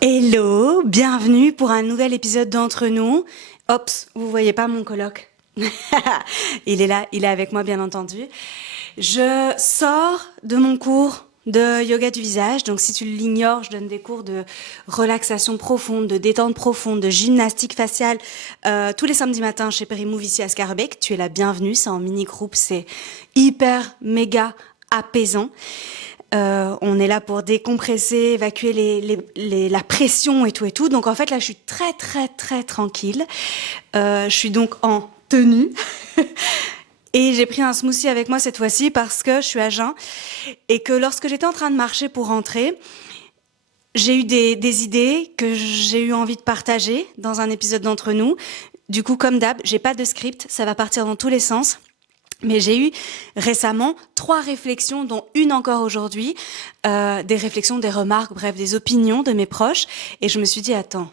Hello, bienvenue pour un nouvel épisode d'Entre nous. Ops, vous voyez pas mon coloc. Il est là, il est avec moi bien entendu. Je sors de mon cours de yoga du visage, donc si tu l'ignores, je donne des cours de relaxation profonde, de détente profonde, de gymnastique faciale tous les samedis matins chez Périmove ici à Scarbeck. Tu es la bienvenue, c'est en mini-groupe, c'est hyper méga apaisant. On est là pour décompresser, évacuer la pression et tout et tout. Donc en fait là, je suis très très très tranquille. Je suis donc en tenue et j'ai pris un smoothie avec moi cette fois-ci parce que je suis à jeun et que lorsque j'étais en train de marcher pour rentrer, j'ai eu des idées que j'ai eu envie de partager dans un épisode d'Entre nous. Du coup, comme d'hab, j'ai pas de script, ça va partir dans tous les sens. Mais j'ai eu récemment 3 réflexions, dont une encore aujourd'hui, des réflexions, des remarques, bref, des opinions de mes proches. Et je me suis dit, attends,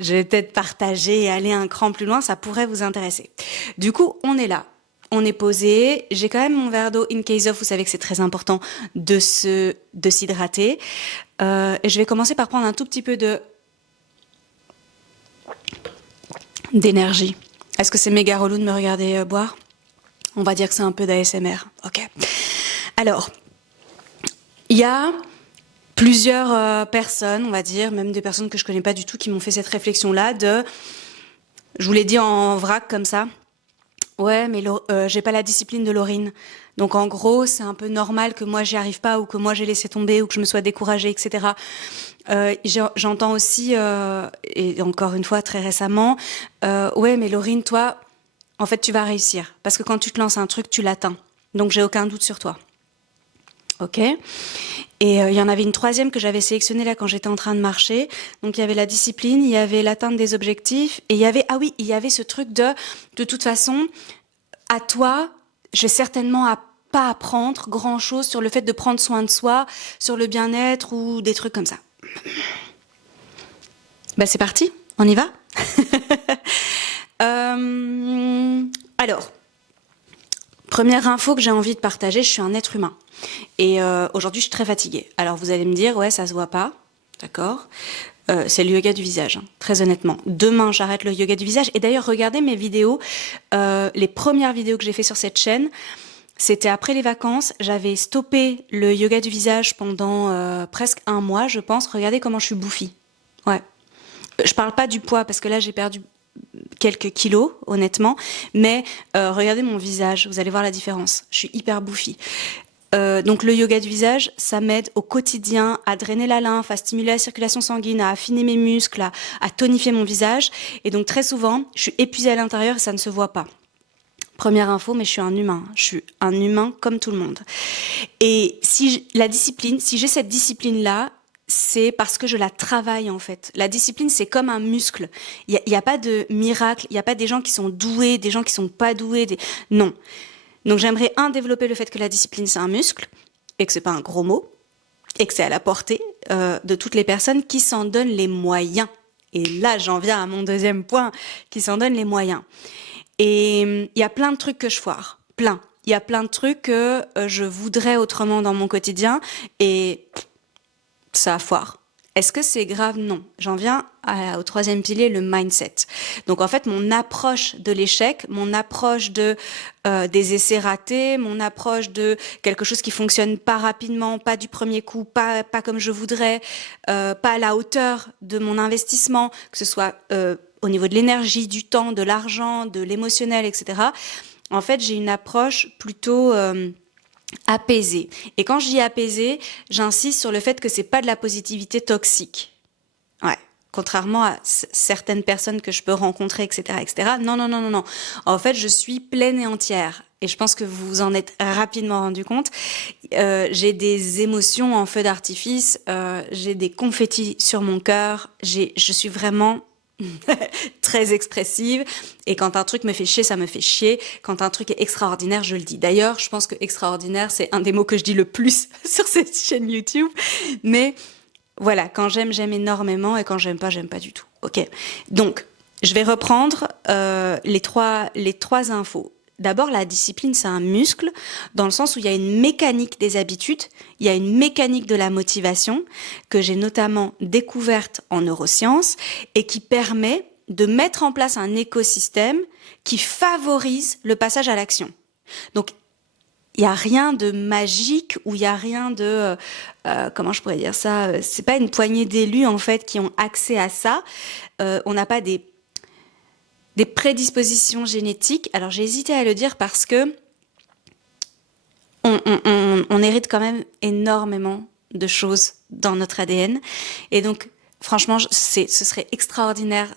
je vais peut-être partager et aller un cran plus loin, ça pourrait vous intéresser. Du coup, on est là. On est posé. J'ai quand même mon verre d'eau in case of. Vous savez que c'est très important de s'hydrater. Et je vais commencer par prendre un tout petit peu d'énergie. Est-ce que c'est méga relou de me regarder boire ? On va dire que c'est un peu d'ASMR. Ok. Alors, il y a plusieurs personnes, on va dire, même des personnes que je connais pas du tout, qui m'ont fait cette réflexion-là je vous l'ai dit en vrac comme ça. Ouais, mais j'ai pas la discipline de Laurine. Donc en gros, c'est un peu normal que moi j'y arrive pas ou que moi j'ai laissé tomber ou que je me sois découragée, etc. J'entends aussi, et encore une fois très récemment, ouais, mais Laurine, toi, en fait, tu vas réussir. Parce que quand tu te lances un truc, tu l'atteins. Donc j'ai aucun doute sur toi. Ok ? Et il y en avait une troisième que j'avais sélectionnée là quand j'étais en train de marcher. Donc il y avait la discipline, il y avait l'atteinte des objectifs, et il y avait, ah oui, il y avait ce truc de toute façon, à toi, je vais certainement pas apprendre grand chose sur le fait de prendre soin de soi, sur le bien-être ou des trucs comme ça. Ben c'est parti, on y va. Alors, première info que j'ai envie de partager, je suis un être humain. Et aujourd'hui, je suis très fatiguée. Alors, vous allez me dire, ouais, ça se voit pas, d'accord ? C'est le yoga du visage, hein, très honnêtement. Demain, j'arrête le yoga du visage. Et d'ailleurs, regardez mes vidéos, les premières vidéos que j'ai fait sur cette chaîne, c'était après les vacances. J'avais stoppé le yoga du visage pendant presque 1 mois, je pense. Regardez comment je suis bouffie. Ouais. Je parle pas du poids, parce que là, j'ai perdu quelques kilos, honnêtement. Mais regardez mon visage, vous allez voir la différence. Je suis hyper bouffie. Donc le yoga du visage, ça m'aide au quotidien à drainer la lymphe, à stimuler la circulation sanguine, à affiner mes muscles, à tonifier mon visage. Et donc très souvent, je suis épuisée à l'intérieur et ça ne se voit pas. Première info, mais je suis un humain. Je suis un humain comme tout le monde. Et si j'ai cette discipline-là, c'est parce que je la travaille en fait. La discipline, c'est comme un muscle. Il y a pas de miracle. Il y a pas des gens qui sont doués, des gens qui sont pas doués. Non. Donc j'aimerais développer le fait que la discipline c'est un muscle et que c'est pas un gros mot et que c'est à la portée de toutes les personnes qui s'en donnent les moyens. Et là j'en viens à mon deuxième point, qui s'en donnent les moyens. Et il y a plein de trucs que je foire, plein. Il y a plein de trucs que je voudrais autrement dans mon quotidien et ça foire. Est-ce que c'est grave ? Non. J'en viens au troisième pilier, le mindset. Donc en fait, mon approche de l'échec, mon approche des essais ratés, mon approche de quelque chose qui fonctionne pas rapidement, pas du premier coup, pas comme je voudrais, pas à la hauteur de mon investissement, que ce soit au niveau de l'énergie, du temps, de l'argent, de l'émotionnel, etc. En fait, j'ai une approche plutôt apaisée. Et quand je dis apaisée, j'insiste sur le fait que c'est pas de la positivité toxique. Ouais. Contrairement à certaines personnes que je peux rencontrer, etc., etc. Non, non, non, non, non. En fait, je suis pleine et entière. Et je pense que vous vous en êtes rapidement rendu compte. J'ai des émotions en feu d'artifice. J'ai des confettis sur mon cœur. Je suis vraiment très expressive, et quand un truc me fait chier, ça me fait chier. Quand un truc est extraordinaire, je le dis. D'ailleurs, je pense que extraordinaire, c'est un des mots que je dis le plus sur cette chaîne YouTube. Mais voilà, quand j'aime, j'aime énormément, et quand j'aime pas du tout. Ok. Donc, je vais reprendre les trois infos. d'abord, la discipline, c'est un muscle, dans le sens où il y a une mécanique des habitudes, il y a une mécanique de la motivation, que j'ai notamment découverte en neurosciences, et qui permet de mettre en place un écosystème qui favorise le passage à l'action. Donc, il y a rien de magique ou il y a rien de comment je pourrais dire ça, c'est pas une poignée d'élus en fait qui ont accès à ça. On n'a pas des prédispositions génétiques. Alors j'ai hésité à le dire parce que on hérite quand même énormément de choses dans notre ADN et donc franchement ce serait extraordinaire.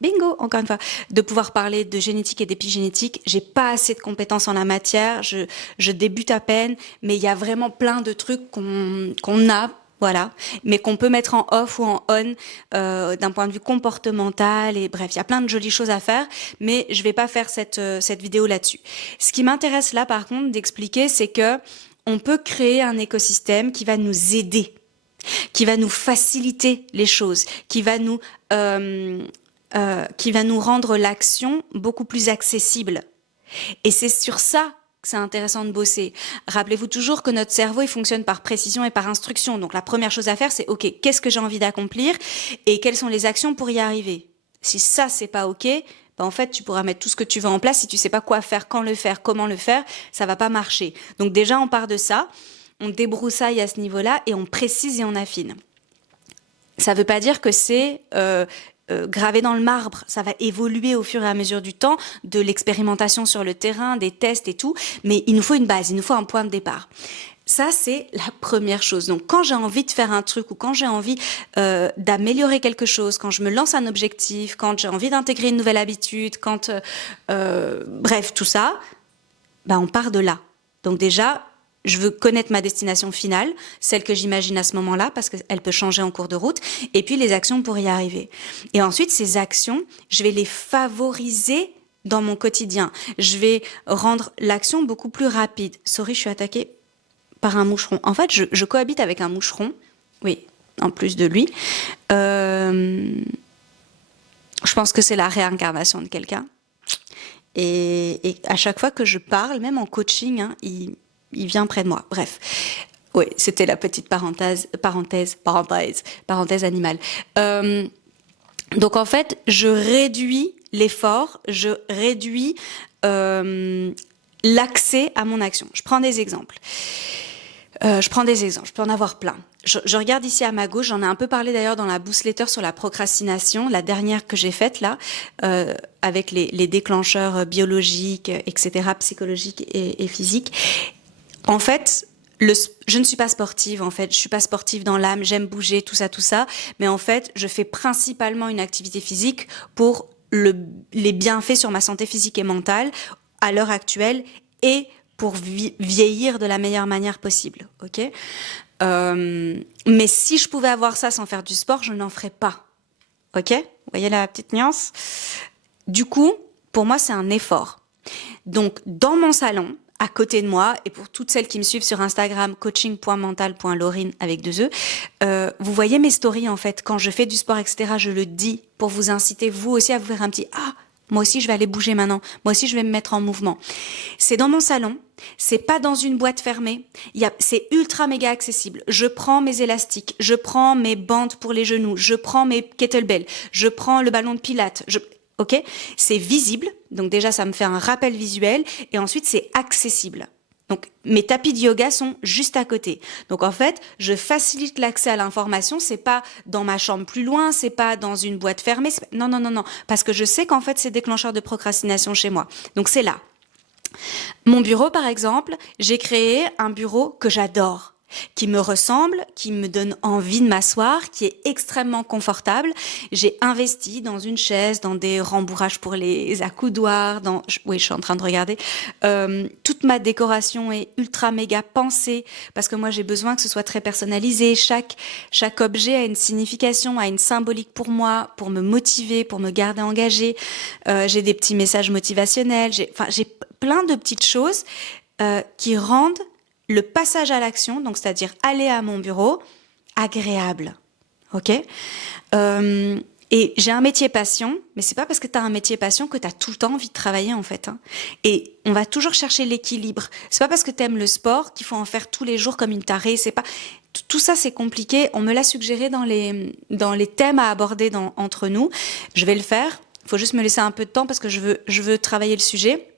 Bingo, encore une fois, de pouvoir parler de génétique et d'épigénétique. J'ai pas assez de compétences en la matière, je débute à peine, mais il y a vraiment plein de trucs qu'on a, voilà, mais qu'on peut mettre en off ou en on d'un point de vue comportemental et bref, il y a plein de jolies choses à faire, mais je vais pas faire cette vidéo là-dessus. Ce qui m'intéresse là, par contre, d'expliquer, c'est que on peut créer un écosystème qui va nous aider, qui va nous faciliter les choses, qui va nous rendre l'action beaucoup plus accessible. Et c'est sur ça que c'est intéressant de bosser. Rappelez-vous toujours que notre cerveau, il fonctionne par précision et par instruction. Donc la première chose à faire, c'est OK, qu'est-ce que j'ai envie d'accomplir et quelles sont les actions pour y arriver. Si ça, c'est pas OK, ben en fait, tu pourras mettre tout ce que tu veux en place. Si tu sais pas quoi faire, quand le faire, comment le faire, ça va pas marcher. Donc déjà, on part de ça, on débroussaille à ce niveau-là et on précise et on affine. Ça veut pas dire que c'est gravé dans le marbre, ça va évoluer au fur et à mesure du temps, de l'expérimentation sur le terrain, des tests et tout, mais il nous faut une base, il nous faut un point de départ. Ça, c'est la première chose. Donc, quand j'ai envie de faire un truc ou quand j'ai envie d'améliorer quelque chose, quand je me lance un objectif, quand j'ai envie d'intégrer une nouvelle habitude, bref, tout ça, on part de là. Donc déjà, je veux connaître ma destination finale, celle que j'imagine à ce moment-là, parce qu'elle peut changer en cours de route, et puis les actions pour y arriver. Et ensuite, ces actions, je vais les favoriser dans mon quotidien. Je vais rendre l'action beaucoup plus rapide. Sorry, je suis attaquée par un moucheron. En fait, je cohabite avec un moucheron, oui, en plus de lui. Je pense que c'est la réincarnation de quelqu'un. Et à chaque fois que je parle, même en coaching, hein, il vient près de moi. Bref. Oui, c'était la petite parenthèse animale. Donc en fait, je réduis l'effort, je réduis l'accès à mon action. Je prends des exemples. Je peux en avoir plein. Je regarde ici à ma gauche, j'en ai un peu parlé d'ailleurs dans la newsletter sur la procrastination, la dernière que j'ai faite là, avec les déclencheurs biologiques, etc., psychologiques et physiques. En fait, je ne suis pas sportive, en fait. Je suis pas sportive dans l'âme, j'aime bouger, tout ça. Mais en fait, je fais principalement une activité physique pour les bienfaits sur ma santé physique et mentale à l'heure actuelle et pour vieillir de la meilleure manière possible, ok ? Mais si je pouvais avoir ça sans faire du sport, je n'en ferais pas, ok ? Vous voyez la petite nuance ? Du coup, pour moi, c'est un effort. Donc, dans mon salon, à côté de moi, et pour toutes celles qui me suivent sur Instagram, coaching.mental.laurine avec 2 E, vous voyez mes stories en fait. Quand je fais du sport, etc., je le dis pour vous inciter, vous aussi, à vous faire un petit « Ah, moi aussi, je vais aller bouger maintenant. Moi aussi, je vais me mettre en mouvement. » C'est dans mon salon. C'est pas dans une boîte fermée. C'est ultra méga accessible. Je prends mes élastiques, je prends mes bandes pour les genoux, je prends mes kettlebells, je prends le ballon de pilates. Ok, c'est visible, donc déjà ça me fait un rappel visuel, et ensuite c'est accessible. Donc mes tapis de yoga sont juste à côté. Donc en fait, je facilite l'accès à l'information. C'est pas dans ma chambre plus loin, c'est pas dans une boîte fermée. Non, parce que je sais qu'en fait c'est déclencheur de procrastination chez moi. Donc c'est là. Mon bureau, par exemple, j'ai créé un bureau que j'adore, qui me ressemble, qui me donne envie de m'asseoir, qui est extrêmement confortable. J'ai investi dans une chaise, dans des rembourrages pour les accoudoirs, oui, je suis en train de regarder. Toute ma décoration est ultra méga pensée, parce que moi j'ai besoin que ce soit très personnalisé. Chaque objet a une signification, a une symbolique pour moi, pour me motiver, pour me garder engagée. J'ai des petits messages motivationnels, j'ai plein de petites choses qui rendent le passage à l'action, donc c'est-à-dire aller à mon bureau, agréable. Ok ? Et j'ai un métier passion, mais c'est pas parce que tu as un métier passion que tu as tout le temps envie de travailler en fait. Hein. Et on va toujours chercher l'équilibre. C'est pas parce que tu aimes le sport qu'il faut en faire tous les jours comme une tarée. C'est pas tout ça, c'est compliqué. On me l'a suggéré dans les thèmes à aborder entre nous. Je vais le faire. Il faut juste me laisser un peu de temps parce que je veux travailler le sujet.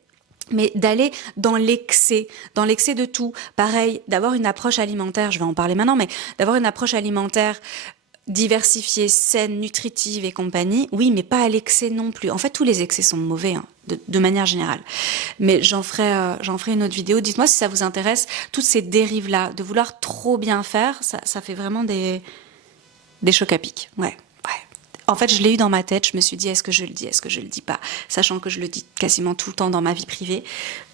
Mais d'aller dans l'excès de tout. Pareil, d'avoir une approche alimentaire, je vais en parler maintenant, mais d'avoir une approche alimentaire diversifiée, saine, nutritive et compagnie, oui, mais pas à l'excès non plus. En fait, tous les excès sont mauvais, hein, de manière générale. Mais j'en ferai une autre vidéo. Dites-moi si ça vous intéresse, toutes ces dérives-là, de vouloir trop bien faire, ça fait vraiment des chocs à pic. Ouais. En fait, je l'ai eu dans ma tête, je me suis dit, est-ce que je le dis, est-ce que je le dis pas, sachant que je le dis quasiment tout le temps dans ma vie privée.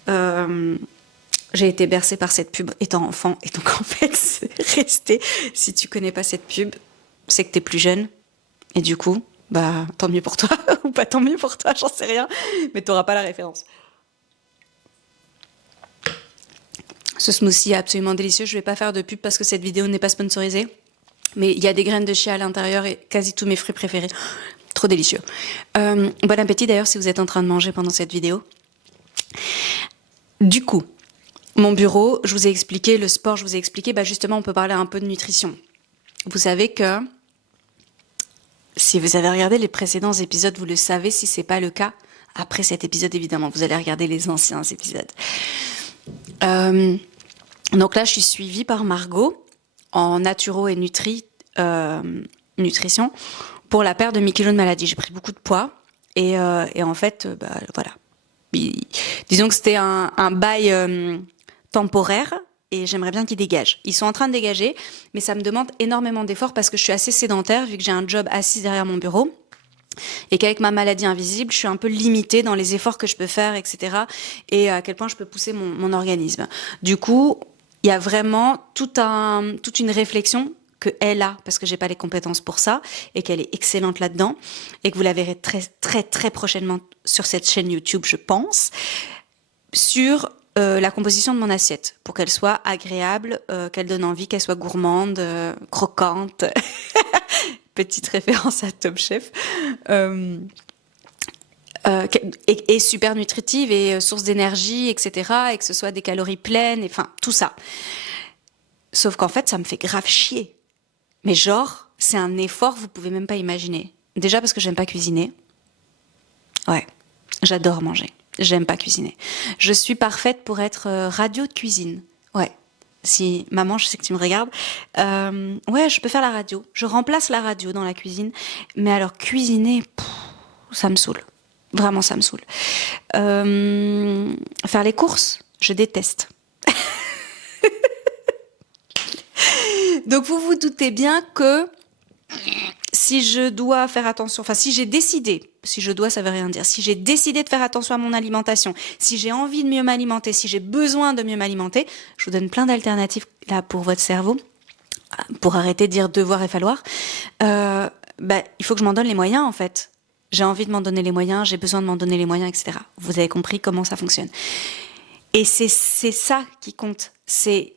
J'ai été bercée par cette pub étant enfant, et donc en fait, c'est resté. Si tu connais pas cette pub, c'est que t'es plus jeune, et du coup, bah, tant mieux pour toi, ou pas tant mieux pour toi, j'en sais rien, mais t'auras pas la référence. Ce smoothie est absolument délicieux, je vais pas faire de pub parce que cette vidéo n'est pas sponsorisée. Mais il y a des graines de chia à l'intérieur et quasi tous mes fruits préférés. Trop délicieux. Bon appétit d'ailleurs si vous êtes en train de manger pendant cette vidéo. Du coup, mon bureau, je vous ai expliqué, le sport, je vous ai expliqué, bah justement on peut parler un peu de nutrition. Vous savez que, si vous avez regardé les précédents épisodes, vous le savez, si c'est pas le cas, après cet épisode évidemment, vous allez regarder les anciens épisodes. Donc là je suis suivie par Margot, en naturo et nutrition pour la perte de 1000 kilos de maladie. J'ai pris beaucoup de poids et en fait, voilà. Disons que c'était un bail temporaire et j'aimerais bien qu'ils dégagent. Ils sont en train de dégager, mais ça me demande énormément d'efforts parce que je suis assez sédentaire vu que j'ai un job assise derrière mon bureau. Et qu'avec ma maladie invisible, je suis un peu limitée dans les efforts que je peux faire, etc. Et à quel point je peux pousser mon organisme. Du coup, il y a vraiment toute une réflexion qu'elle a, parce que j'ai pas les compétences pour ça, et qu'elle est excellente là-dedans, et que vous la verrez très, très, très prochainement sur cette chaîne YouTube, je pense, sur la composition de mon assiette, pour qu'elle soit agréable, qu'elle donne envie, qu'elle soit gourmande, croquante. Petite référence à Top Chef. Et super nutritive et source d'énergie, etc. Et que ce soit des calories pleines, enfin, tout ça. Sauf qu'en fait, ça me fait grave chier. Mais genre, c'est un effort, vous pouvez même pas imaginer. Déjà parce que j'aime pas cuisiner. Ouais, j'adore manger. J'aime pas cuisiner. Je suis parfaite pour être radio de cuisine. Ouais. Si maman, je sais que tu me regardes, ouais, je peux faire la radio. Je remplace la radio dans la cuisine. Mais alors cuisiner, ça me saoule. Vraiment, ça me saoule. Faire les courses, je déteste. Donc vous vous doutez bien que si je dois faire attention, enfin si j'ai décidé, si je dois ça veut rien dire, si j'ai décidé de faire attention à mon alimentation, si j'ai envie de mieux m'alimenter, si j'ai besoin de mieux m'alimenter, je vous donne plein d'alternatives là pour votre cerveau, pour arrêter de dire devoir et falloir, il faut que je m'en donne les moyens en fait. J'ai envie de m'en donner les moyens, j'ai besoin de m'en donner les moyens, etc. Vous avez compris comment ça fonctionne. Et c'est ça qui compte. C'est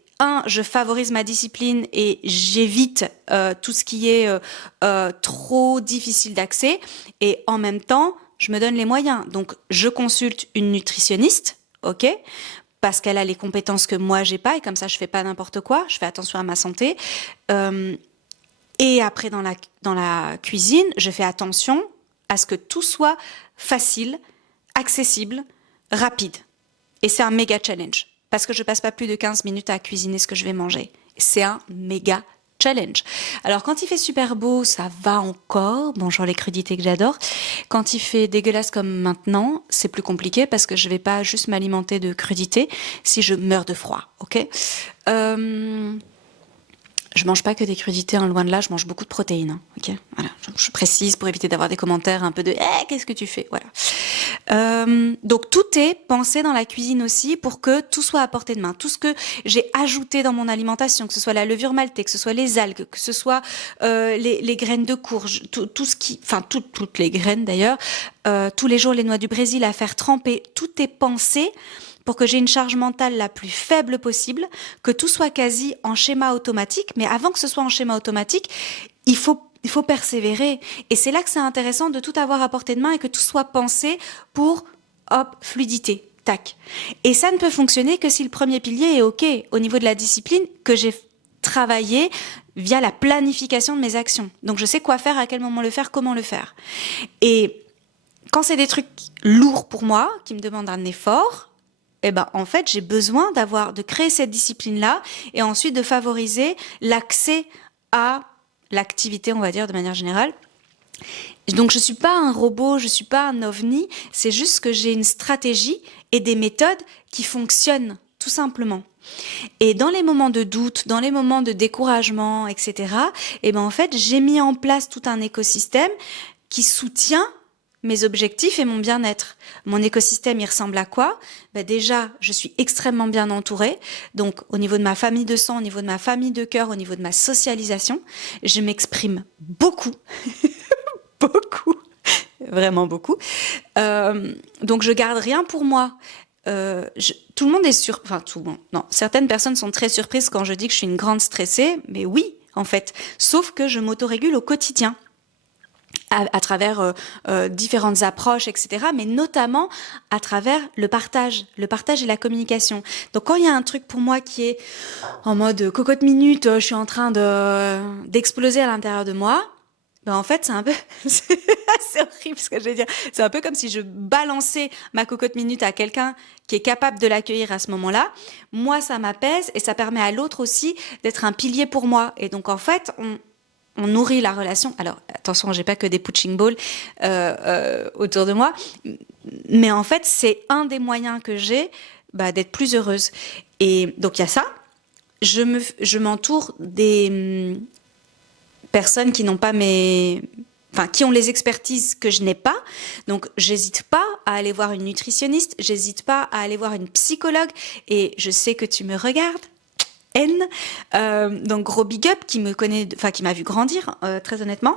je favorise ma discipline et j'évite tout ce qui est trop difficile d'accès. Et en même temps, je me donne les moyens. Donc, je consulte une nutritionniste, ok, parce qu'elle a les compétences que moi j'ai pas et comme ça, je fais pas n'importe quoi. Je fais attention à ma santé. Et après, dans la cuisine, je fais attention à ce que tout soit facile, accessible, rapide. Et c'est un méga challenge. Parce que je passe pas plus de 15 minutes à cuisiner ce que je vais manger. C'est un méga challenge. Alors quand il fait super beau, ça va encore. Bon, genre les crudités que j'adore. Quand il fait dégueulasse comme maintenant, c'est plus compliqué parce que je vais pas juste m'alimenter de crudités si je meurs de froid, ok ? Je mange pas que des crudités, hein, loin de là, je mange beaucoup de protéines. Hein, ok, voilà. Je précise pour éviter d'avoir des commentaires un peu de qu'est-ce que tu fais, voilà. Donc tout est pensé dans la cuisine aussi pour que tout soit à portée de main. Tout ce que j'ai ajouté dans mon alimentation, que ce soit la levure maltée, que ce soit les algues, que ce soit les graines de courge, tout ce qui, enfin toutes les graines d'ailleurs, tous les jours les noix du Brésil à faire tremper, tout est pensé pour que j'ai une charge mentale la plus faible possible, que tout soit quasi en schéma automatique. Mais avant que ce soit en schéma automatique, il faut il faut persévérer. Et c'est là que c'est intéressant de tout avoir à portée de main et que tout soit pensé pour, hop, fluidité. Tac. Et ça ne peut fonctionner que si le premier pilier est OK au niveau de la discipline que j'ai travaillé via la planification de mes actions. Donc je sais quoi faire, à quel moment le faire, comment le faire. Et quand c'est des trucs lourds pour moi, qui me demandent un effort, eh ben, en fait, j'ai besoin de créer cette discipline-là et ensuite de favoriser l'accès à l'activité, on va dire, de manière générale. Donc, je suis pas un robot, je suis pas un ovni, c'est juste que j'ai une stratégie et des méthodes qui fonctionnent, tout simplement. Et dans les moments de doute, dans les moments de découragement, etc., eh ben, en fait, j'ai mis en place tout un écosystème qui soutient mes objectifs et mon bien-être. Mon écosystème, il ressemble à quoi? Ben déjà, je suis extrêmement bien entourée. Donc, au niveau de ma famille de sang, au niveau de ma famille de cœur, au niveau de ma socialisation, je m'exprime beaucoup. Beaucoup. Vraiment beaucoup. Donc, je garde rien pour moi. Tout le monde est enfin, tout le monde. Non, certaines personnes sont très surprises quand je dis que je suis une grande stressée. Mais oui, en fait. Sauf que je m'autorégule au quotidien. À travers différentes approches, etc., mais notamment à travers le partage et la communication. Donc quand il y a un truc pour moi qui est en mode cocotte minute, je suis en train d'exploser à l'intérieur de moi, ben en fait c'est un peu c'est horrible ce que je vais dire. C'est un peu comme si je balançais ma cocotte minute à quelqu'un qui est capable de l'accueillir à ce moment-là. Moi ça m'apaise et ça permet à l'autre aussi d'être un pilier pour moi. Et donc en fait on nourrit la relation. Alors, attention, j'ai pas que des punching balls autour de moi, mais en fait, c'est un des moyens que j'ai d'être plus heureuse. Et donc, il y a ça. Je m'entoure des personnes qui n'ont pas qui ont les expertises que je n'ai pas. Donc, j'hésite pas à aller voir une nutritionniste, j'hésite pas à aller voir une psychologue. Et je sais que tu me regardes. Donc gros big up qui m'a vu grandir très honnêtement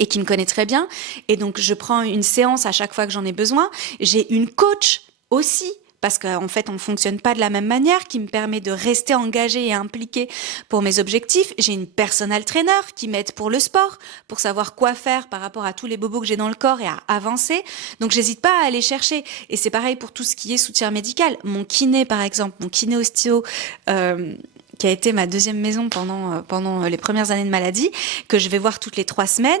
et qui me connaît très bien, et donc je prends une séance à chaque fois que j'en ai besoin. J'ai une coach aussi parce qu'en fait on fonctionne pas de la même manière, qui me permet de rester engagée et impliquée pour mes objectifs. J'ai une personal trainer qui m'aide pour le sport, pour savoir quoi faire par rapport à tous les bobos que j'ai dans le corps et à avancer. Donc j'hésite pas à aller chercher. Et c'est pareil pour tout ce qui est soutien médical. Mon kiné par exemple, mon kiné ostéo, qui a été ma deuxième maison pendant les premières années de maladie, que je vais voir toutes les 3 semaines,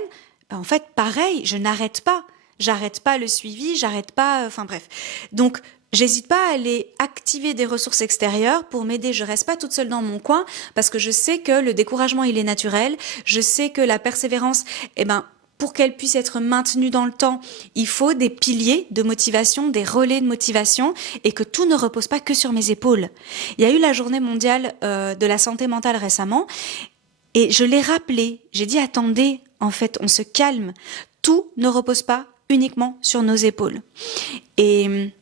en fait pareil, je n'arrête pas. J'arrête pas le suivi, j'arrête pas, enfin bref. Donc j'hésite pas à aller activer des ressources extérieures pour m'aider. Je reste pas toute seule dans mon coin parce que je sais que le découragement, il est naturel. Je sais que la persévérance, pour qu'elle puisse être maintenue dans le temps, il faut des piliers de motivation, des relais de motivation, et que tout ne repose pas que sur mes épaules. Il y a eu la journée mondiale de la santé mentale récemment, et je l'ai rappelé. J'ai dit, attendez, en fait, on se calme. Tout ne repose pas uniquement sur nos épaules. Et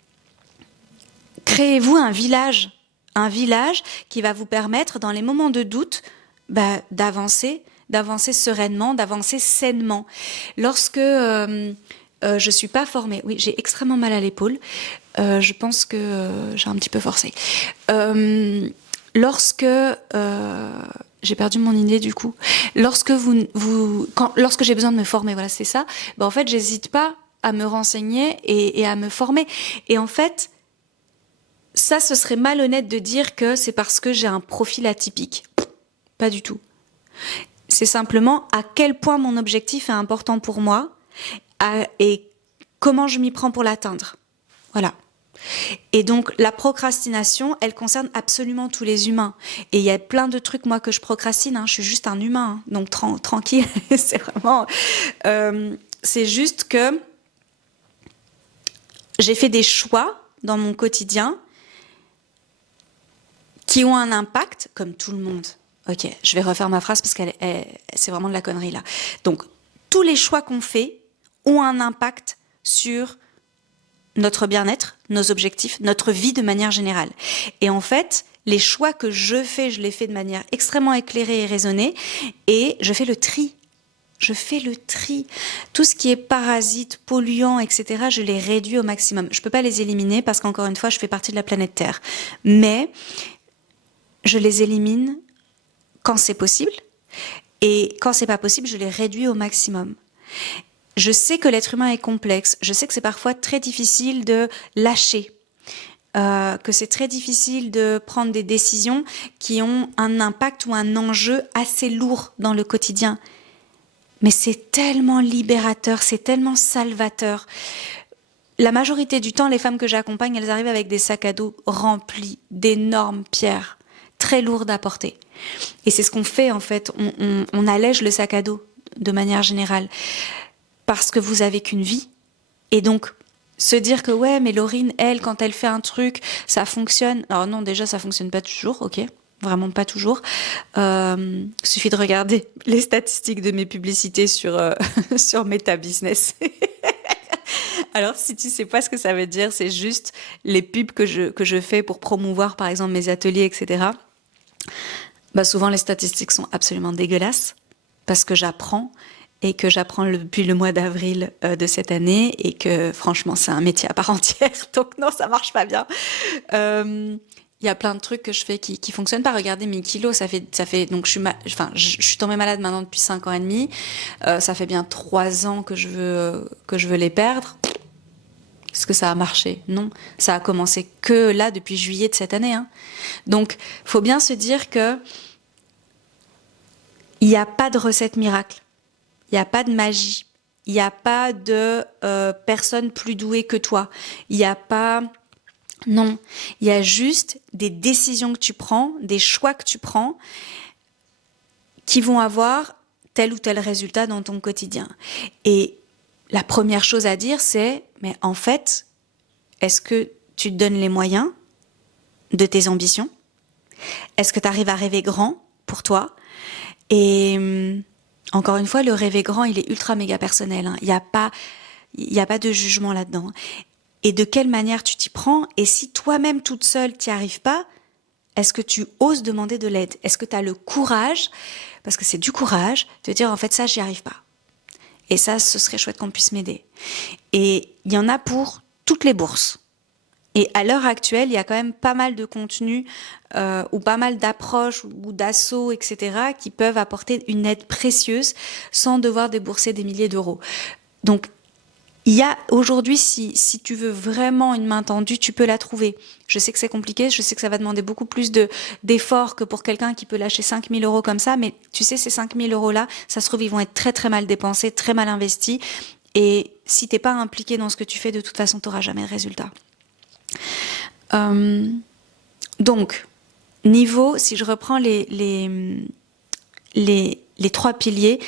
créez-vous un village qui va vous permettre, dans les moments de doute, d'avancer sereinement, d'avancer sainement. Lorsque je suis pas formée, oui, j'ai extrêmement mal à l'épaule. Je pense que j'ai un petit peu forcé. Lorsque j'ai perdu mon idée du coup. Lorsque lorsque j'ai besoin de me former, voilà, c'est ça. En fait, j'hésite pas à me renseigner et à me former. Et en fait, ça, ce serait malhonnête de dire que c'est parce que j'ai un profil atypique. Pas du tout. C'est simplement à quel point mon objectif est important pour moi et comment je m'y prends pour l'atteindre. Voilà. Et donc, la procrastination, elle concerne absolument tous les humains. Et il y a plein de trucs, moi, que je procrastine. Je suis juste un humain. Donc, tranquille. C'est vraiment... c'est juste que j'ai fait des choix dans mon quotidien qui ont un impact, comme tout le monde. Ok, je vais refaire ma phrase parce que c'est vraiment de la connerie là. Donc, tous les choix qu'on fait ont un impact sur notre bien-être, nos objectifs, notre vie de manière générale. Et en fait, les choix que je fais, je les fais de manière extrêmement éclairée et raisonnée, et je fais le tri. Je fais le tri. Tout ce qui est parasite, polluant, etc., je les réduis au maximum. Je peux pas les éliminer parce qu'encore une fois, je fais partie de la planète Terre. Mais je les élimine quand c'est possible. Et quand c'est pas possible, je les réduis au maximum. Je sais que l'être humain est complexe. Je sais que c'est parfois très difficile de lâcher. Que c'est très difficile de prendre des décisions qui ont un impact ou un enjeu assez lourd dans le quotidien. Mais c'est tellement libérateur, c'est tellement salvateur. La majorité du temps, les femmes que j'accompagne, elles arrivent avec des sacs à dos remplis d'énormes pierres, très lourdes à porter. Et c'est ce qu'on fait en fait, on allège le sac à dos de manière générale. Parce que vous avez qu'une vie. Et donc, se dire que ouais, mais Laurine, elle, quand elle fait un truc, ça fonctionne. Alors non, déjà, ça fonctionne pas toujours, ok, vraiment pas toujours. Suffit de regarder les statistiques de mes publicités sur sur Meta Business. Alors, si tu sais pas ce que ça veut dire, c'est juste les pubs que je fais pour promouvoir, par exemple, mes ateliers, etc. Bah, souvent, les statistiques sont absolument dégueulasses parce que j'apprends et que j'apprends depuis le mois d'avril de cette année et que franchement c'est un métier à part entière, donc non, ça marche pas bien. Il y a plein de trucs que je fais qui fonctionnent pas. Regardez mes kilos, ça fait donc je suis tombée malade maintenant depuis 5 ans et demi. Ça fait bien 3 ans que je veux les perdre. Est-ce que ça a marché? Non, ça a commencé que là depuis juillet de cette année, hein. Donc faut bien se dire que il n'y a pas de recette miracle. Il n'y a pas de magie. Il n'y a pas de personne plus douée que toi. Il n'y a pas... Non. Il y a juste des décisions que tu prends, des choix que tu prends qui vont avoir tel ou tel résultat dans ton quotidien. Et la première chose à dire, c'est, mais en fait, est-ce que tu te donnes les moyens de tes ambitions? Est-ce que tu arrives à rêver grand pour toi? Et... encore une fois, le rêver grand, il est ultra méga personnel, hein. Il y a pas de jugement là-dedans. Et de quelle manière tu t'y prends? Et si toi-même toute seule t'y arrives pas, est-ce que tu oses demander de l'aide? Est-ce que tu as le courage, parce que c'est du courage, de dire en fait ça, j'y arrive pas. Et ça, ce serait chouette qu'on puisse m'aider. Et il y en a pour toutes les bourses. Et à l'heure actuelle, il y a quand même pas mal de contenus ou pas mal d'approches ou d'assauts, etc., qui peuvent apporter une aide précieuse sans devoir débourser des milliers d'euros. Donc, il y a aujourd'hui, si tu veux vraiment une main tendue, tu peux la trouver. Je sais que c'est compliqué, je sais que ça va demander beaucoup plus d'efforts que pour quelqu'un qui peut lâcher 5 000 euros comme ça, mais tu sais, ces 5 000 euros-là, ça se trouve, ils vont être très très mal dépensés, très mal investis. Et si t'es pas impliqué dans ce que tu fais, de toute façon, t'auras jamais de résultat. Donc, niveau, si je reprends les 3 piliers,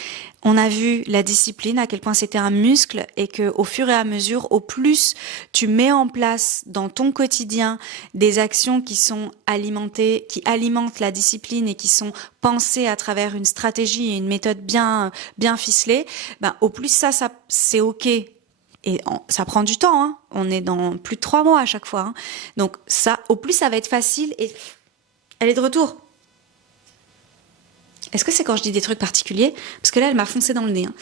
on a vu la discipline, à quel point c'était un muscle et que au fur et à mesure, au plus tu mets en place dans ton quotidien des actions qui sont alimentées, qui alimentent la discipline et qui sont pensées à travers une stratégie et une méthode bien ficelée, ben, au plus ça c'est ok. Et ça prend du temps, hein. On est dans plus de 3 mois à chaque fois, hein. Donc ça, au plus ça va être facile et elle est de retour. Est-ce que c'est quand je dis des trucs particuliers? Parce que là, elle m'a foncé dans le nez, hein.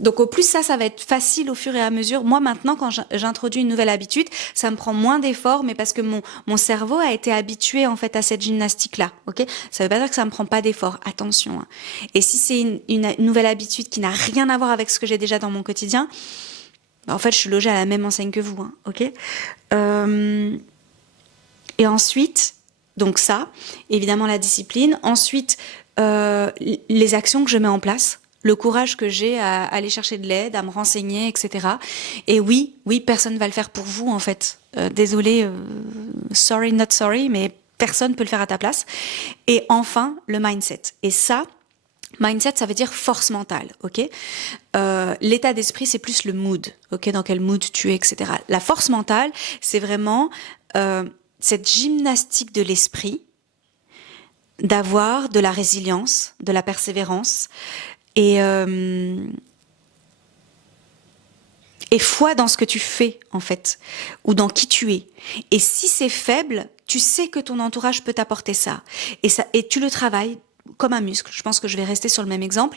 Donc au plus ça va être facile au fur et à mesure. Moi maintenant, quand j'introduis une nouvelle habitude, ça me prend moins d'efforts, mais parce que mon cerveau a été habitué en fait à cette gymnastique-là. Ok? Ça veut pas dire que ça me prend pas d'efforts. Attention, hein. Et si c'est une nouvelle habitude qui n'a rien à voir avec ce que j'ai déjà dans mon quotidien, bah, en fait, je suis logée à la même enseigne que vous, hein. Ok? Et ensuite, donc ça, évidemment la discipline. Ensuite, les actions que je mets en place, le courage que j'ai à aller chercher de l'aide, à me renseigner, etc. Et oui, personne va le faire pour vous, en fait. Désolée, sorry, not sorry, mais personne peut le faire à ta place. Et enfin, le mindset. Et ça, mindset, ça veut dire force mentale, ok? L'état d'esprit, c'est plus le mood, ok? Dans quel mood tu es, etc. La force mentale, c'est vraiment cette gymnastique de l'esprit, d'avoir de la résilience, de la persévérance et foi dans ce que tu fais en fait, ou dans qui tu es. Et si c'est faible, tu sais que ton entourage peut t'apporter ça, et tu le travailles comme un muscle. Je pense que je vais rester sur le même exemple.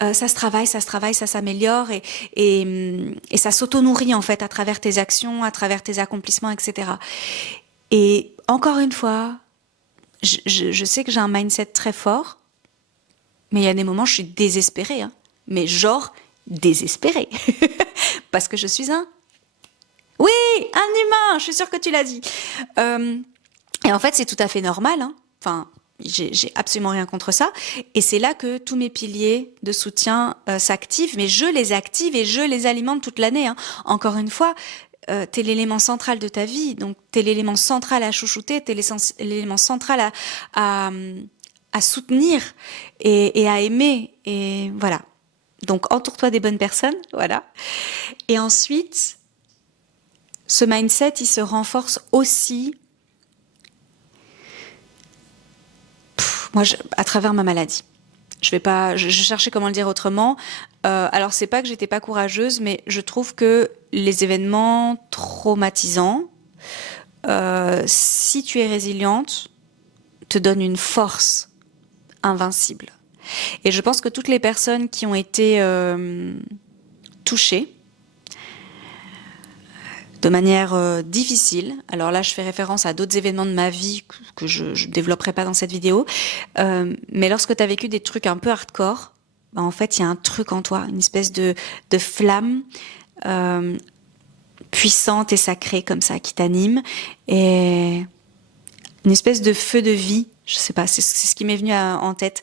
Ça se travaille, ça s'améliore et ça s'auto-nourrit en fait à travers tes actions, à travers tes accomplissements, etc. Et encore une fois, je sais que j'ai un mindset très fort, Mais il y a des moments, je suis désespérée, hein. Mais genre désespérée. Parce que je suis un... Oui, un humain, je suis sûre que tu l'as dit. Et en fait, c'est tout à fait normal, hein. Enfin, j'ai absolument rien contre ça. Et c'est là que tous mes piliers de soutien s'activent. Mais je les active et je les alimente toute l'année, hein. Encore une fois, t'es l'élément central de ta vie. Donc, t'es l'élément central à chouchouter, t'es l'élément central à soutenir et à aimer. Et voilà. Donc, entoure-toi des bonnes personnes, voilà. Et ensuite, ce mindset, il se renforce aussi, moi, à travers ma maladie. Je cherchais comment le dire autrement. Alors, c'est pas que j'étais pas courageuse, mais je trouve que les événements traumatisants, si tu es résiliente, te donnent une force invincible. Et je pense que toutes les personnes qui ont été touchées de manière difficile, alors là je fais référence à d'autres événements de ma vie que je ne développerai pas dans cette vidéo, mais lorsque tu as vécu des trucs un peu hardcore, bah en fait il y a un truc en toi, une espèce de flamme puissante et sacrée comme ça qui t'anime, et une espèce de feu de vie, je sais pas, c'est ce qui m'est venu en tête.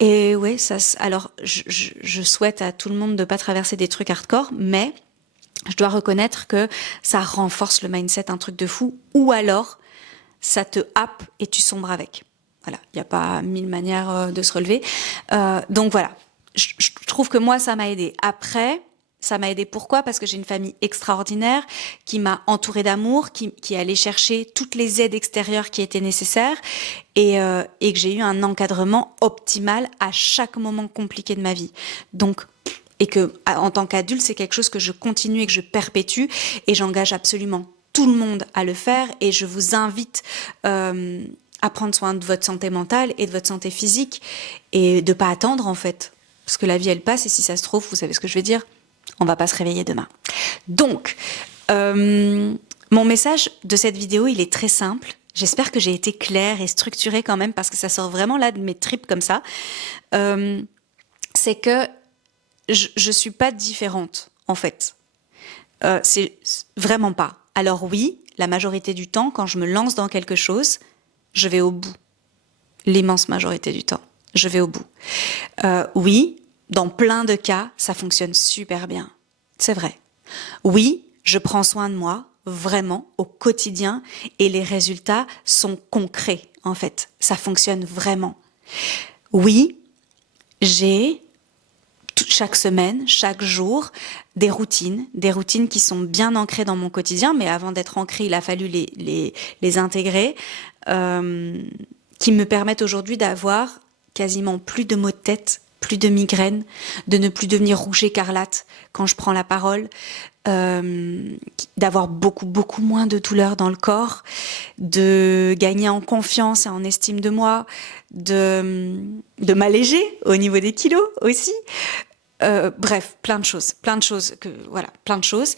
Et ouais, alors je souhaite à tout le monde de pas traverser des trucs hardcore, mais je dois reconnaître que ça renforce le mindset, un truc de fou, ou alors ça te happe et tu sombres avec. Voilà, il n'y a pas 1000 manières de se relever. Donc voilà, je trouve que moi ça m'a aidé. Après, ça m'a aidé pourquoi ? Parce que j'ai une famille extraordinaire qui m'a entourée d'amour, qui allait chercher toutes les aides extérieures qui étaient nécessaires et que j'ai eu un encadrement optimal à chaque moment compliqué de ma vie. Donc, et que en tant qu'adulte, c'est quelque chose que je continue et que je perpétue et j'engage absolument tout le monde à le faire et je vous invite à prendre soin de votre santé mentale et de votre santé physique et de pas attendre en fait. Parce que la vie elle passe et si ça se trouve, vous savez ce que je veux dire ? On va pas se réveiller demain. Donc, mon message de cette vidéo, il est très simple. J'espère que j'ai été claire et structurée quand même parce que ça sort vraiment là de mes tripes comme ça. C'est que je suis pas différente en fait. C'est vraiment pas. Alors oui, la majorité du temps, quand je me lance dans quelque chose, je vais au bout. L'immense majorité du temps, je vais au bout. Oui, dans plein de cas, ça fonctionne super bien. C'est vrai. Oui, je prends soin de moi, vraiment, au quotidien, et les résultats sont concrets, en fait. Ça fonctionne vraiment. Oui, j'ai chaque semaine, chaque jour, des routines qui sont bien ancrées dans mon quotidien, mais avant d'être ancrées, il a fallu les intégrer, qui me permettent aujourd'hui d'avoir quasiment plus de maux de tête, plus de migraines, de ne plus devenir rouge écarlate quand je prends la parole, d'avoir beaucoup moins de douleurs dans le corps, de gagner en confiance et en estime de moi, de m'alléger au niveau des kilos aussi. Bref, plein de choses, plein de choses.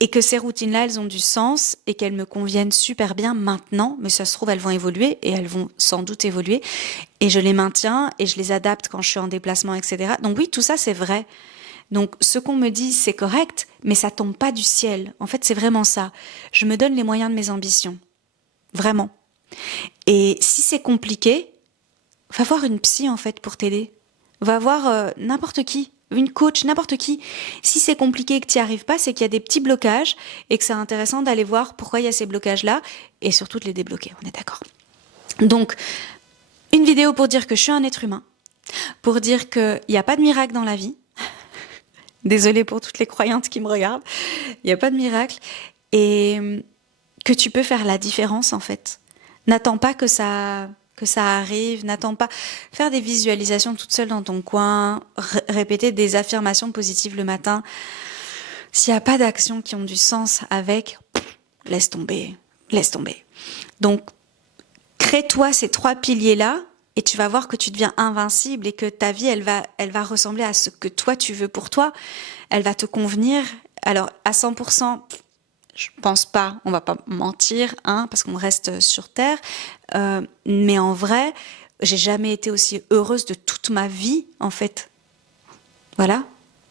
Et que ces routines-là, elles ont du sens et qu'elles me conviennent super bien maintenant, mais ça se trouve, elles vont évoluer et elles vont sans doute évoluer. Et je les maintiens et je les adapte quand je suis en déplacement, etc. Donc oui, tout ça, c'est vrai. Donc ce qu'on me dit, c'est correct, mais ça tombe pas du ciel. En fait, c'est vraiment ça. Je me donne les moyens de mes ambitions. Vraiment. Et si c'est compliqué, va voir une psy, en fait, pour t'aider. Va voir n'importe qui. Une coach, n'importe qui. Si c'est compliqué et que tu n'y arrives pas, c'est qu'il y a des petits blocages et que c'est intéressant d'aller voir pourquoi il y a ces blocages-là et surtout de les débloquer, on est d'accord. Donc, une vidéo pour dire que je suis un être humain, pour dire qu'il n'y a pas de miracle dans la vie. Désolée pour toutes les croyantes qui me regardent. Il n'y a pas de miracle. Et que tu peux faire la différence, en fait. N'attends pas que ça arrive, n'attends pas. Faire des visualisations toute seule dans ton coin, répéter des affirmations positives le matin. S'il n'y a pas d'actions qui ont du sens avec, laisse tomber. Donc, crée-toi ces 3 piliers-là et tu vas voir que tu deviens invincible et que ta vie, elle va ressembler à ce que toi, tu veux pour toi. Elle va te convenir. Alors, à 100%, je pense pas, on va pas mentir, hein, parce qu'on reste sur Terre. Mais en vrai, j'ai jamais été aussi heureuse de toute ma vie, en fait. Voilà.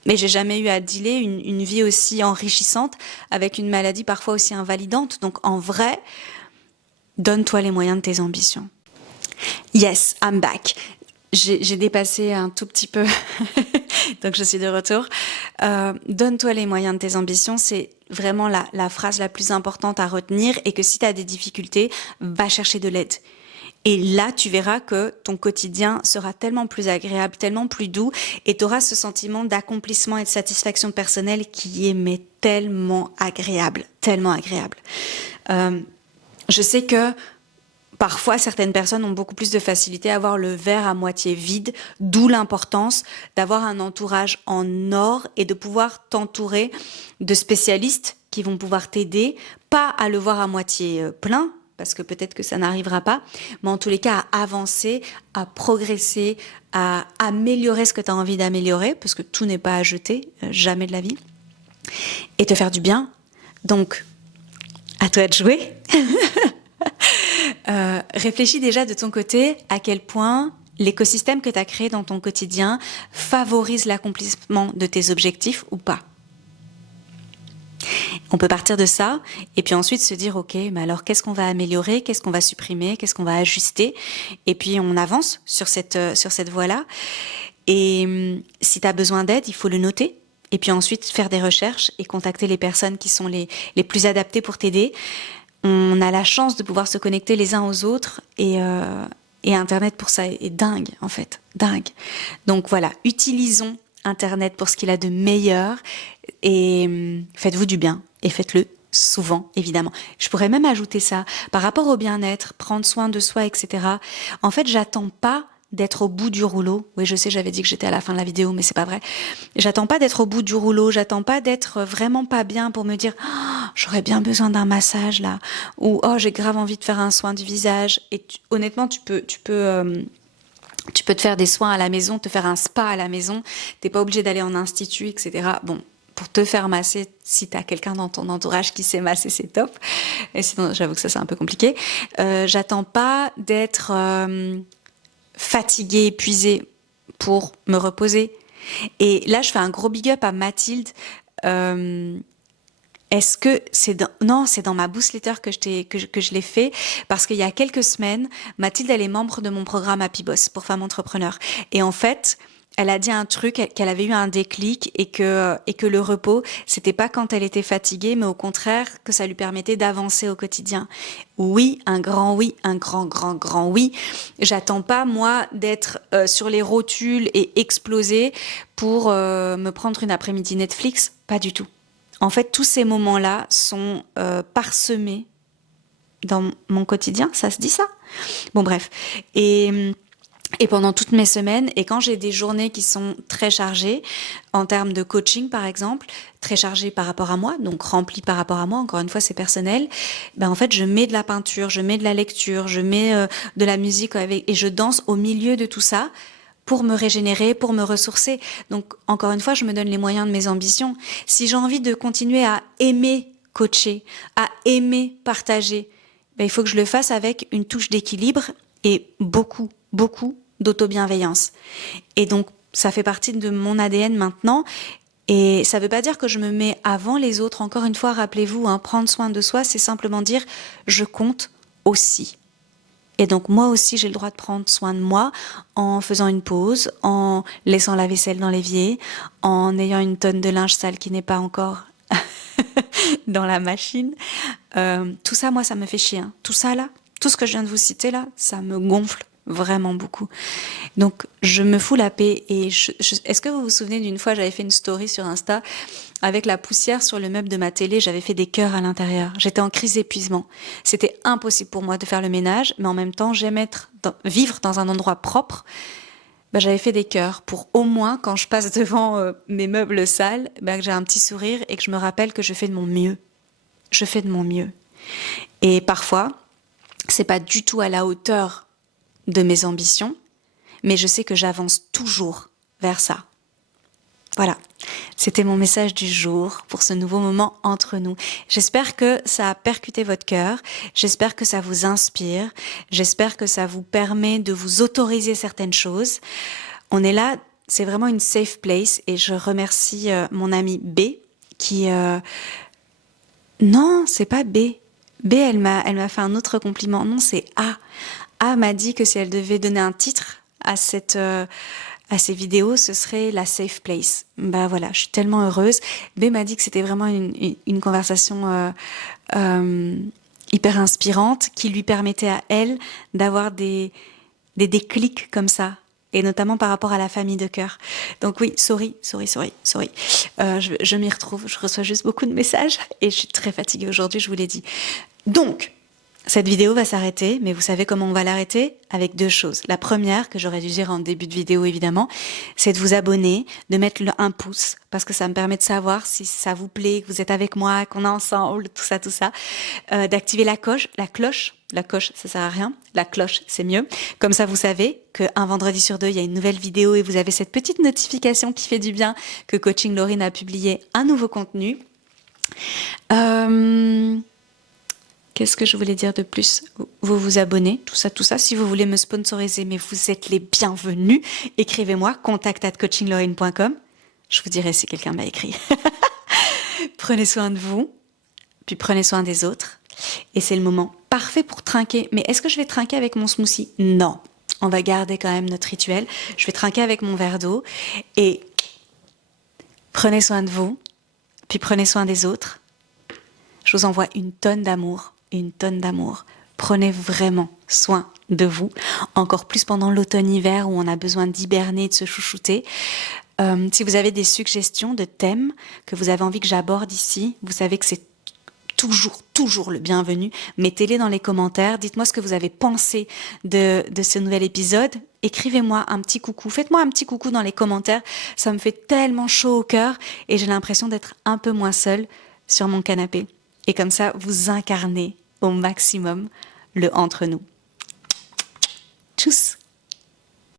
Mais j'ai jamais eu à dealer une vie aussi enrichissante avec une maladie parfois aussi invalidante. Donc en vrai, donne-toi les moyens de tes ambitions. Yes, I'm back. J'ai dépassé un tout petit peu, donc je suis de retour. Donne-toi les moyens de tes ambitions, c'est vraiment la phrase la plus importante à retenir, et que si tu as des difficultés, va chercher de l'aide. Et là, tu verras que ton quotidien sera tellement plus agréable, tellement plus doux, et tu auras ce sentiment d'accomplissement et de satisfaction personnelle qui est mais tellement agréable, tellement agréable. Je sais que parfois, certaines personnes ont beaucoup plus de facilité à voir le verre à moitié vide, d'où l'importance d'avoir un entourage en or et de pouvoir t'entourer de spécialistes qui vont pouvoir t'aider, pas à le voir à moitié plein, parce que peut-être que ça n'arrivera pas, mais en tous les cas à avancer, à progresser, à améliorer ce que tu as envie d'améliorer, parce que tout n'est pas à jeter, jamais de la vie, et te faire du bien. Donc, à toi de jouer. Réfléchis déjà de ton côté à quel point l'écosystème que tu as créé dans ton quotidien favorise l'accomplissement de tes objectifs ou pas. On peut partir de ça et puis ensuite se dire ok, mais alors qu'est-ce qu'on va améliorer, qu'est-ce qu'on va supprimer, qu'est-ce qu'on va ajuster, et puis on avance sur cette voie-là. Et si tu as besoin d'aide, il faut le noter. Et puis ensuite faire des recherches et contacter les personnes qui sont les plus adaptées pour t'aider. On a la chance de pouvoir se connecter les uns aux autres et Internet pour ça est dingue, en fait, dingue. Donc voilà, utilisons Internet pour ce qu'il a de meilleur et faites-vous du bien et faites-le souvent, évidemment. Je pourrais même ajouter ça, par rapport au bien-être, prendre soin de soi, etc. En fait, j'attends pas d'être au bout du rouleau. Oui, je sais, j'avais dit que j'étais à la fin de la vidéo, mais c'est pas vrai. J'attends pas d'être au bout du rouleau, j'attends pas d'être vraiment pas bien pour me dire oh, j'aurais bien besoin d'un massage là, ou oh j'ai grave envie de faire un soin du visage. Et honnêtement, tu peux te faire des soins à la maison, te faire un spa à la maison. T'es pas obligé d'aller en institut, etc. Bon, pour te faire masser, si t'as quelqu'un dans ton entourage qui sait masser, c'est top. Et sinon, j'avoue que ça c'est un peu compliqué. J'attends pas d'être fatiguée, épuisée pour me reposer. Et là, je fais un gros big up à Mathilde. Est-ce que c'est dans ma newsletter que je l'ai fait, parce qu'il y a quelques semaines, Mathilde, elle est membre de mon programme Happy Boss pour femmes entrepreneurs. Et en fait, elle a dit un truc, qu'elle avait eu un déclic et que le repos, c'était pas quand elle était fatiguée, mais au contraire, que ça lui permettait d'avancer au quotidien. Oui, un grand grand oui. J'attends pas, moi, d'être sur les rotules et exploser pour me prendre une après-midi Netflix. Pas du tout. En fait, tous ces moments-là sont parsemés dans mon quotidien. Ça se dit ça ? Bon, bref. Et pendant toutes mes semaines, et quand j'ai des journées qui sont très chargées, en termes de coaching par exemple, très chargées par rapport à moi, donc remplies par rapport à moi, encore une fois c'est personnel, ben en fait je mets de la peinture, je mets de la lecture, je mets de la musique et je danse au milieu de tout ça pour me régénérer, pour me ressourcer. Donc encore une fois, je me donne les moyens de mes ambitions. Si j'ai envie de continuer à aimer coacher, à aimer partager, ben il faut que je le fasse avec une touche d'équilibre et beaucoup d'auto-bienveillance. Et donc, ça fait partie de mon ADN maintenant. Et ça veut pas dire que je me mets avant les autres. Encore une fois, rappelez-vous, prendre soin de soi, c'est simplement dire je compte aussi. Et donc, moi aussi, j'ai le droit de prendre soin de moi en faisant une pause, en laissant la vaisselle dans l'évier, en ayant une tonne de linge sale qui n'est pas encore dans la machine. Tout ça, moi, ça me fait chier. Tout ça, là, tout ce que je viens de vous citer, là, ça me gonfle vraiment beaucoup. Donc je me fous la paix. Et est-ce que vous vous souvenez d'une fois, j'avais fait une story sur Insta avec la poussière sur le meuble de ma télé, j'avais fait des cœurs à l'intérieur. J'étais en crise d'épuisement. C'était impossible pour moi de faire le ménage, mais en même temps j'aime vivre dans un endroit propre. J'avais fait des cœurs pour au moins quand je passe devant mes meubles sales, que j'ai un petit sourire et que je me rappelle que je fais de mon mieux. Je fais de mon mieux. Et parfois c'est pas du tout à la hauteur de mes ambitions, mais je sais que j'avance toujours vers ça. Voilà, c'était mon message du jour pour ce nouveau moment entre nous. J'espère que ça a percuté votre cœur, j'espère que ça vous inspire, j'espère que ça vous permet de vous autoriser certaines choses. On est là, c'est vraiment une safe place et je remercie mon amie B qui... Non, c'est pas B. B, elle m'a fait un autre compliment. Non, c'est A. A m'a dit que si elle devait donner un titre à à ces vidéos, ce serait la safe place. Bah voilà, je suis tellement heureuse. B m'a dit que c'était vraiment une conversation hyper inspirante qui lui permettait à elle d'avoir des déclics comme ça. Et notamment par rapport à la famille de cœur. Donc oui, sorry. Je m'y retrouve, je reçois juste beaucoup de messages et je suis très fatiguée aujourd'hui, je vous l'ai dit. Donc, cette vidéo va s'arrêter, mais vous savez comment on va l'arrêter? Avec deux choses. La première, que j'aurais dû dire en début de vidéo évidemment, c'est de vous abonner, de mettre un pouce, parce que ça me permet de savoir si ça vous plaît, que vous êtes avec moi, qu'on est ensemble, tout ça. D'activer la cloche, ça sert à rien, la cloche c'est mieux. Comme ça vous savez qu'un vendredi sur deux, il y a une nouvelle vidéo et vous avez cette petite notification qui fait du bien que Coaching Laurine a publié un nouveau contenu. Qu'est-ce que je voulais dire de plus? Vous vous abonnez, tout ça. Si vous voulez me sponsoriser, mais vous êtes les bienvenus, écrivez-moi, contact@coachinglorine.com. Je vous dirai si quelqu'un m'a écrit. Prenez soin de vous, puis prenez soin des autres. Et c'est le moment parfait pour trinquer. Mais est-ce que je vais trinquer avec mon smoothie? Non. On va garder quand même notre rituel. Je vais trinquer avec mon verre d'eau. Et prenez soin de vous, puis prenez soin des autres. Je vous envoie une tonne d'amour. Prenez vraiment soin de vous, encore plus pendant l'automne-hiver où on a besoin d'hiberner, de se chouchouter. Si vous avez des suggestions de thèmes que vous avez envie que j'aborde ici, vous savez que c'est toujours le bienvenu. Mettez-les dans les commentaires, dites-moi ce que vous avez pensé de ce nouvel épisode. Écrivez-moi un petit coucou, faites-moi un petit coucou dans les commentaires, ça me fait tellement chaud au cœur et j'ai l'impression d'être un peu moins seule sur mon canapé. Et comme ça, vous incarnez au maximum le entre nous. Tchuss!